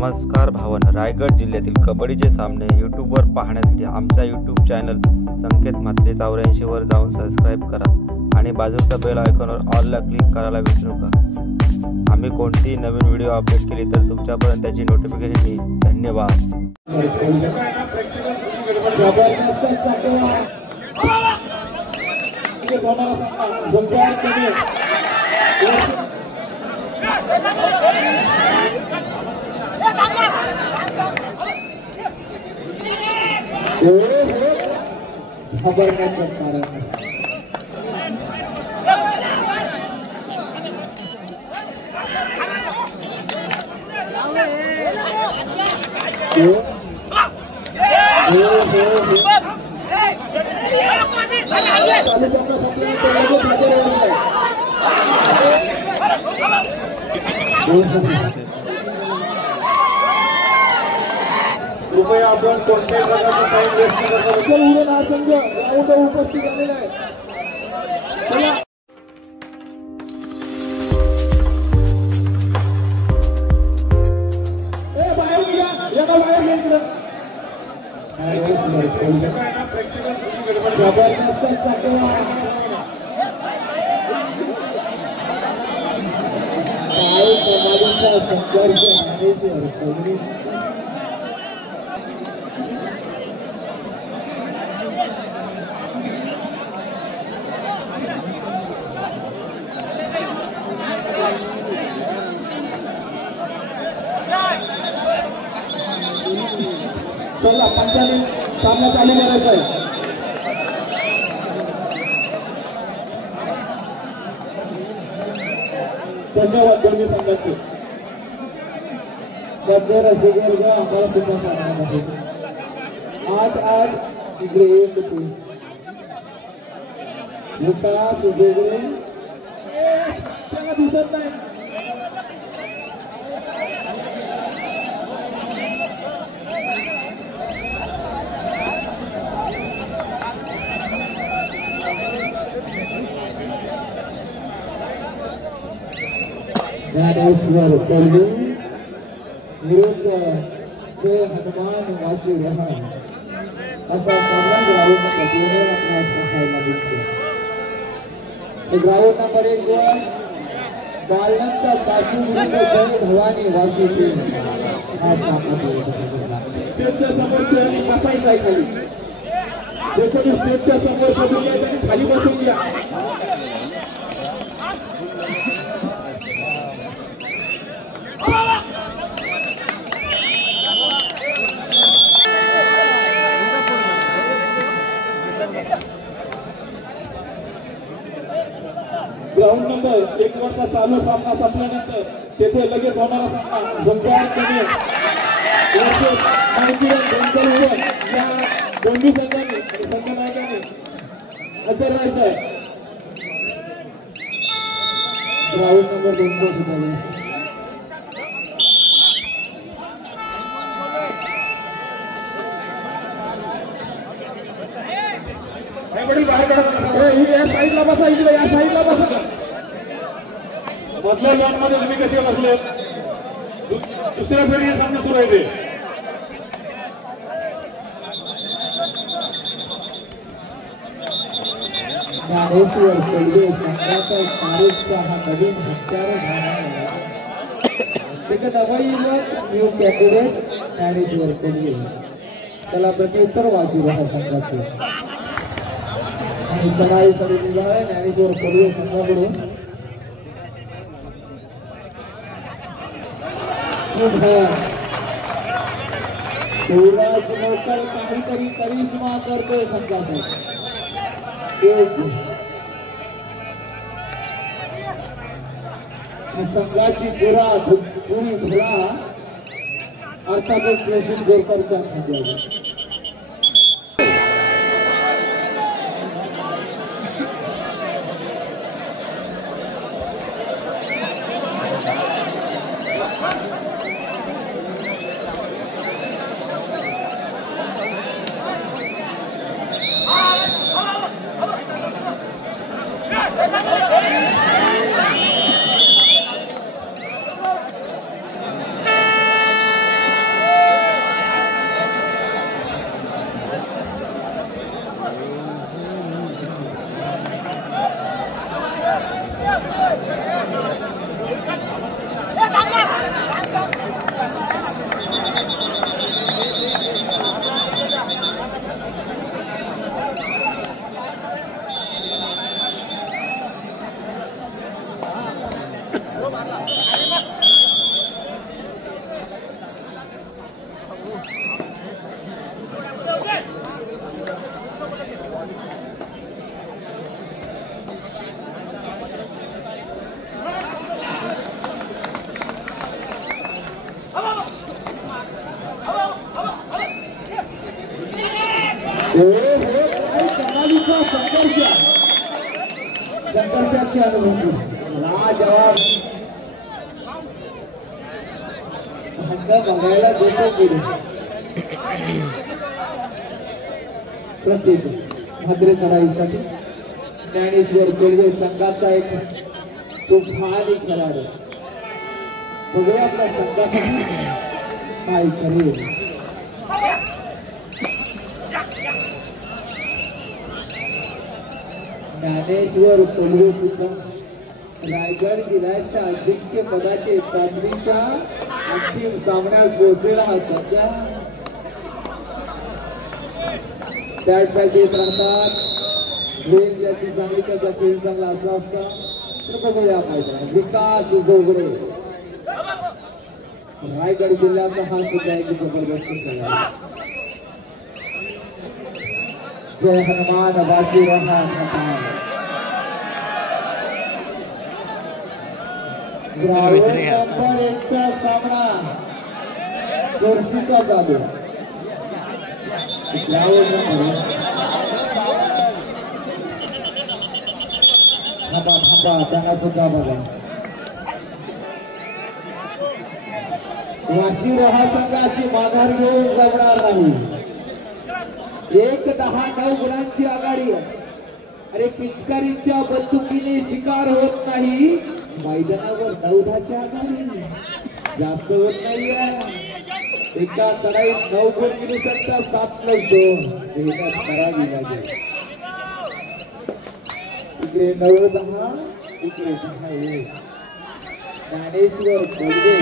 नमस्कार भावांनो, रायगड जिल्ह्यातील कबड्डीचे सामने यूट्यूबवर पाहण्यासाठी आमच्या यूट्यूब चॅनल संकेत म्हात्रे 84 वर जाऊन सबस्क्राइब करा आणि बाजूच्या बेल आयकॉनवर ऑलला क्लिक करायला विसरू नका। आम्ही कोणतीही नवीन व्हिडिओ अपडेट केली तर तुमच्यापर्यंत त्याची नोटिफिकेशन येईल। धन्यवाद। खबर नहीं करता रहा कृपया आपण कोणत्याही प्रकारचा टाइम वेस्ट न करता उडून हा संघ ग्राउंड उपस्थित झालेला आहे। बाहेर गेला एका बाहेर गेला जबरदस्त चकवा काय कमालीचा संघर्ष आहे। चला पंचाने सामना चालू करायचा आहे। धन्यवाद दोन्ही संघाचे। आम्हाला सुद्धा सामना 8-8 इकडे एक विकास वेगळे त्याला दिसत नाही। ज्ञानेश्वर कोल्हे विरुद्ध जय हनुमान वाशी रहा असा सामना ग्राउंड नंबर आपल्याला पाहायला मिळतो। ग्राउंड नंबर 1 वर बालनंद काशी विरुद्ध जय भवानी वाशी टीम हा सामना सुरू आहे। स्टेजच्या समोर बसायचं आहे खाली, जे कोणी स्टेजच्या समोर बसून आहे त्यांनी खाली बसून घ्या। ग्राउंड नंबर 1 वरचा चालू सामना संपल्यानंतर तेथे लगेच होणारा सामना झंकार कमी या दोन्ही संघांनी संघनायकांनी हजर राहायचं आहे। ग्राउंड नंबर 2 सुद्धा या साईडला बसा, इकडे या साईडला बसा। मधल्या लॉन मध्ये तुम्ही कसे बसले? दुसऱ्या फेरी सामना सुरू आहे। ज्ञानेश्वर कोल्हे संघाचा तारीखचा हा नवीन हत्यार झाला आहे। न्यू कॅन्डिडेट ज्ञानेश्वर कोल्हे त्याला प्रत्युत्तर वासी रहा संघाचे आणि चढाई समितीला आहे ज्ञानेश्वर कोल्हे संघाकडून शिवराज लोकल काहीतरी करिश्मा करतोय संघाचा। संघाची पुरी धुरा अर्थातच प्रेषित गोरकरच्या काय कमालीचा संघर्षाची अनुभूती जवाब बघायला देतो पुढे प्रत्येक भाद्रे कराईसाठी ज्ञानेश्वर कोल्हे संघाचा एक तुफानी खेळाडू बघूया आपल्या संघासाठी काय करेल. ज्ञानेश्वर कोल्हे सुद्धा रायगड जिल्ह्याच्या अध्यक्ष पदाचे चाचणीच्या अंतिम सामन्यात पोहोचलेला हा सध्या त्यात येत राहतात. वेग याची चांगली त्याचा खेळ चांगला असला असता तर बघूया पाहिजे. विकास जोगरे रायगड जिल्ह्याचा हा सुद्धा एक जबरदस्त खेळ आहे. जय हनुमान बाजी रहा नंबर 1 चा सामना दोर्शीचा जादू त्यांना सुद्धा बघा. वाशी रोहा संघाची माघार घेऊन जमणार नाही. 1-10-9 गुणांची आघाडी. अरे पिचकारीच्या बंदुकीने शिकार होत नाही. मैदानावर 9-10ची आघाडी जास्त होत नाहीये. एका चढाईत 9 गुण मिळू शकतात. 7+2 करावी लागेल. इकडे 9-10 इकडे 10-1. ज्ञानेश्वर कोल्हे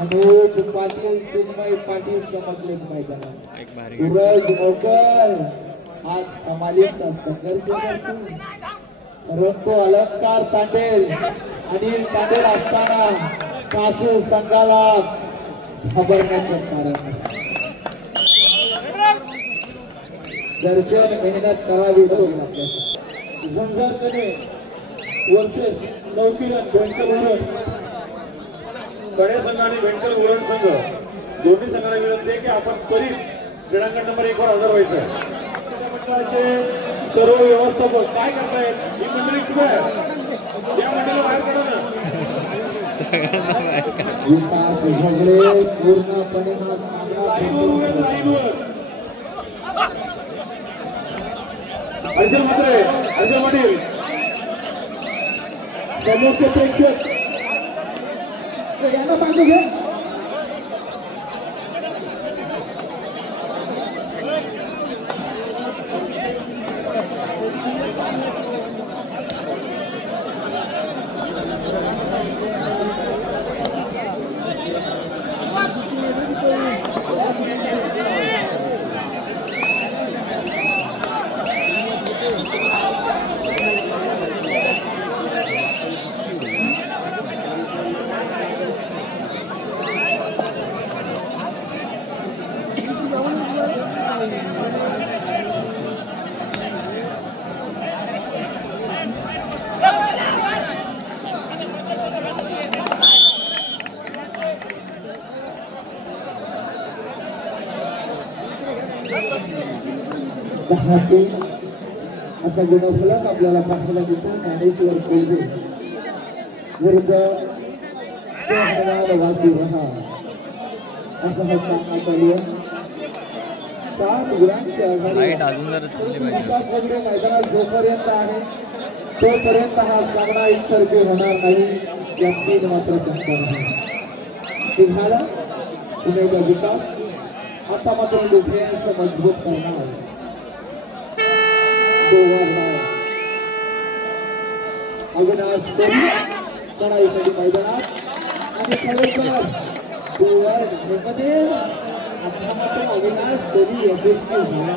अनूप पाटील चिन्मय पाटील चमकलेत मैदानात. सूरज मोकर आज कमालीचा संघर्ष करतो. परंतु अलंकार तांडेल अनिल तांडेल असताना कासू संघाला घाबरण्याचं कारण. दर्शन मेहनत करावी झंझारकडे वर्सेस नौकिरण भेंडकर उरण कडे संघ आणि भेंडकर उरण संघ दोन्ही संघाला विनंती आहे की आपण त्वरित क्रीडांगण नंबर 1 वर हजर व्हायचं. मंडळाचे सर्व व्यवस्थापक काय करतायत ही मंडळी कुठे आहे या मंडळाला बाहेर काढा ना. पूर्णपणे अर्जुन मात्रे अर्जुन पाटील समोरचे प्रेक्षक यांना सांगतो घे. असा गुणफलक आपल्याला पाहायला मिळतो. ज्ञानेश्वर कोल्हे विरुद्ध वासी रहा असा हा सामना चालू आहे. 7 गुणांची आघाडी मैदानात जोपर्यंत आहे तोपर्यंत हा सामना एकतर्फी होणार नाही. या 3 मात्र शंका नाही. निघाला पुण्याचा विकास आता मात्र डिफेन्स मजबूत करणार. अविनाश लढाईसाठी मैदानात आणि आता मात्र अविनाश तरी यशस्वी झाला.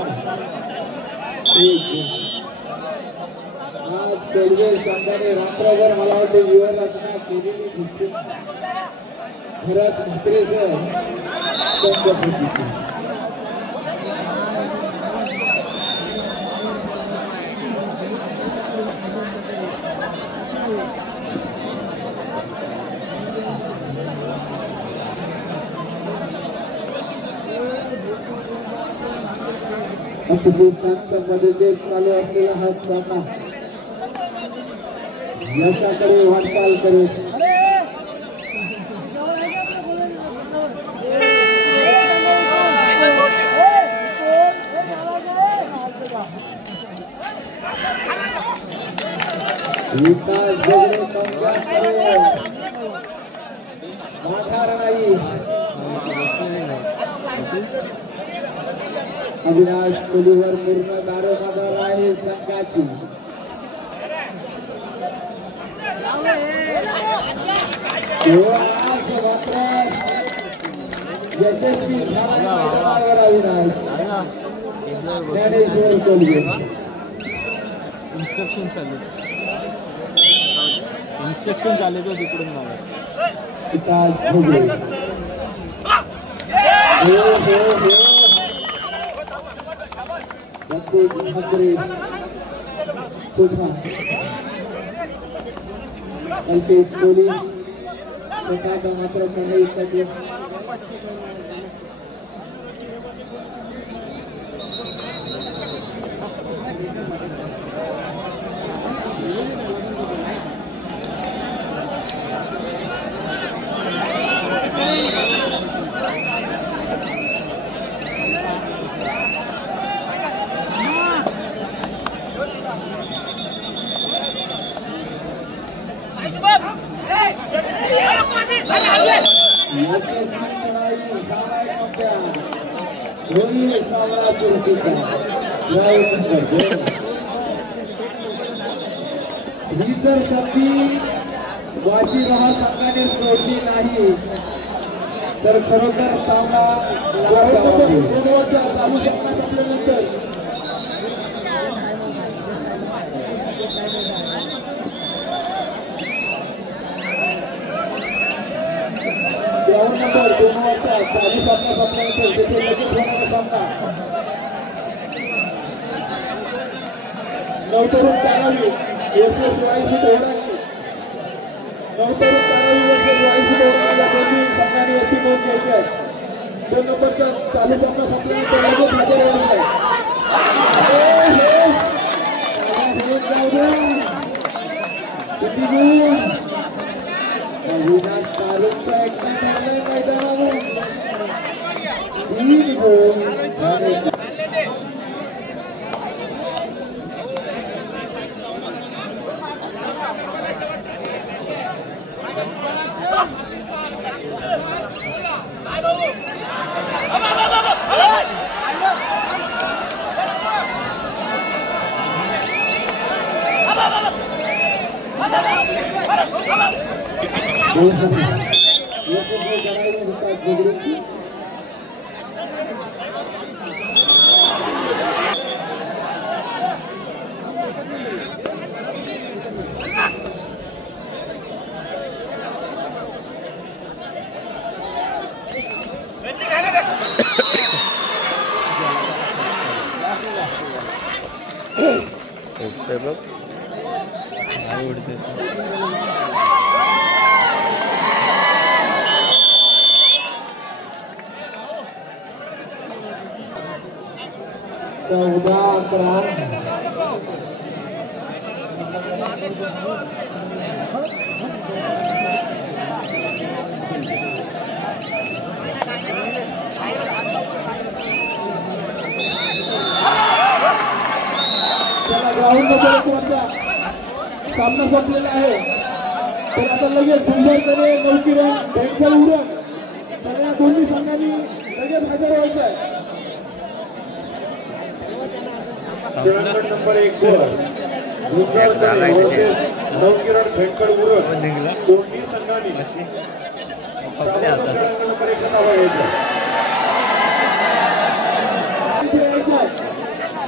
आज पेडवे संघाने रात्रभर मला वाटते व्यूअर रचना केलेली दिसते. घरात म्हात्रेचं अतिशय शांत पद्धतीने चालू असलेला हा सामना यशाकडे वाटचाल करेल. विकास जगणे कंगाकडे माघार नाही. अविनाश कोलीवर पूर्ण दारोमदार आहे संघाची. यशस्वी मैदानावर अविनाश ज्ञानेश्वर कोली. इन्स्ट्रक्शन चालू तो तिकडून मला विकास भोगले. अल्पेश कोहली मात्र करण्यासाठी ही जर संधी वाशी रहा संघाने सोडली नाही तर खरोखर सामना चालू शकणार संपल्यानंतर नंबर 2 वाजता चालू सामना संपल्यानंतर तिथे लगेच होणारा सामना नवतरुण तारावी वर्सेस वाईसी ढोरांनी. नवतरुण तारावी वर्सेस वाईसी ढोरांनी दोन्ही संघांनी अशी नोंद घ्यायची आहे. 2 नंबरचा चालू सामना संपल्यानंतर लगेच हजर होणार आहे. अविनाश तालुका एकटा चाललाय मैदानावर. 3 गोल सामना संपलेला आहे. तर आता लगेच सुंदरपणे नौकिरण भेटखेळ उडून सगळ्या दोन्ही संघांनी लगेच हजर व्हायचं आहे. नंबर 1 नौकिरण भेटखेळ उडून दोन्ही संघांनी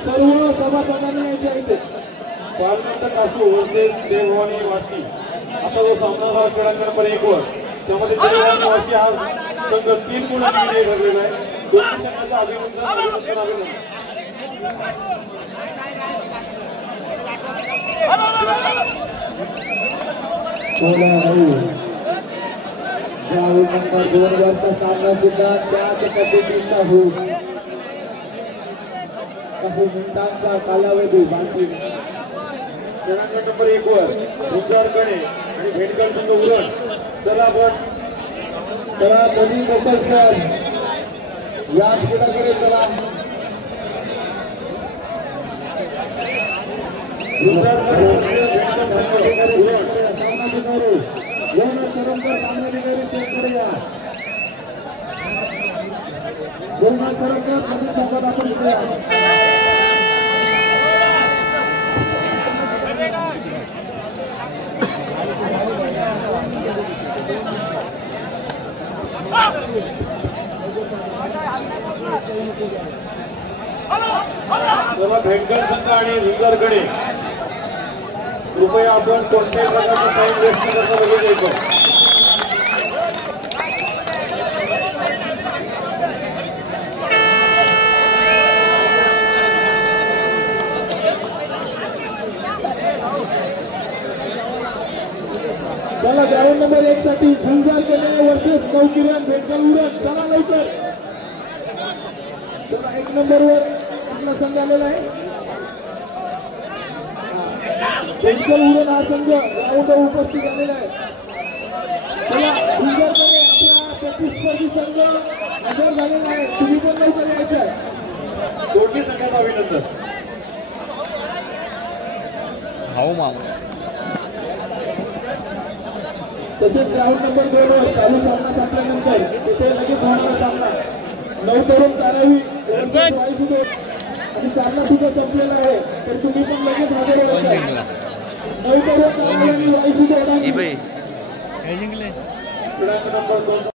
सर्व सभासदांनी यायचे इथे. पालनंतर कासू वर्सेस देववाणी वाशी असा जो सामना हा खेळांचा नंबर 1 वर त्यामध्ये देववाणी वाशी हा संघ 3 गुणांनी ठरलेला आहे. दोन्ही संघाचा अभिनंदन. नंबर 2 वरचा सामना सुद्धा त्याच पद्धतीचा होईल. काही मिनिटांचा कालावधी बाकी. क्रमांक नंबर 1 वर रुद्र गणे आणि भेटकर संघ उरण. चला दोन्ही मोकल सर या स्फोटाकडे चला. रुद्र गणे भेटकर संघ उरण. सामनाधिकारी दोन सरंकर सामनाधिकारी त्याकडे या. दोन सरंकर संघात आपण इथे या. चला भेटकर संघ आणि रुद्र गणे कृपया आपण कोणत्याही प्रकारचा टाइम वेस्ट न करता लगेच यायचं. चला ग्राउंड नंबर 1 साठी झुंजार केले वर्सेस नौकिरण भेटकर उरण. चला लवकर. चला 1 नंबरवर आपला संघ आलेला आहे. भेटकर उरण हा संघ ग्राउंडवर उपस्थित झालेला आहे. चला झुंजार केले आपला प्रतिस्पर्धी संघ हजर झालेला आहे. तुम्ही पण लवकर यायचं आहे. दोन्ही संघाचं अभिनंदन. भाऊ मामा तसेच ग्राउंड नंबर 2 वर चालू सामना संपल्यानंतर तिथे लगेच होणारा सामना 9 तरुण तारावी आणि सामना सुद्धा संपलेला आहे. तर तुम्ही पण लगेच हजर व्हायचं. 9 तरुण तारावी आणि वाईसुद्धा क्रमांक नंबर 2